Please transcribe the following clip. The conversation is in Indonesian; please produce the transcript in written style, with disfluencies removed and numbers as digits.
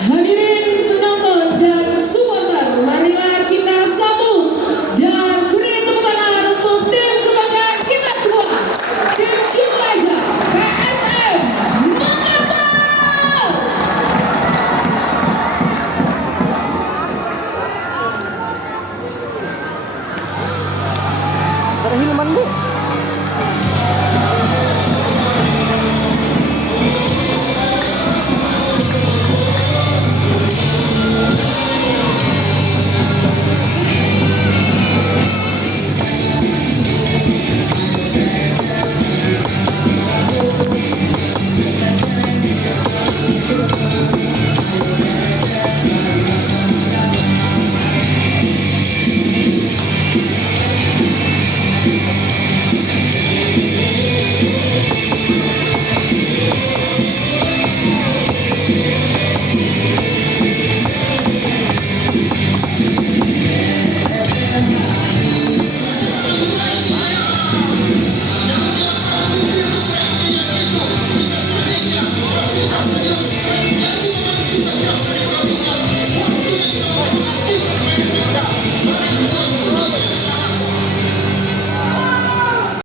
Hadirin penonton dan supporter, marilah kita sambut dan beri tepuk tangan untuk tim kebanggaan kita semua, tim Cimaja PSM Makassar. Terhilman bu.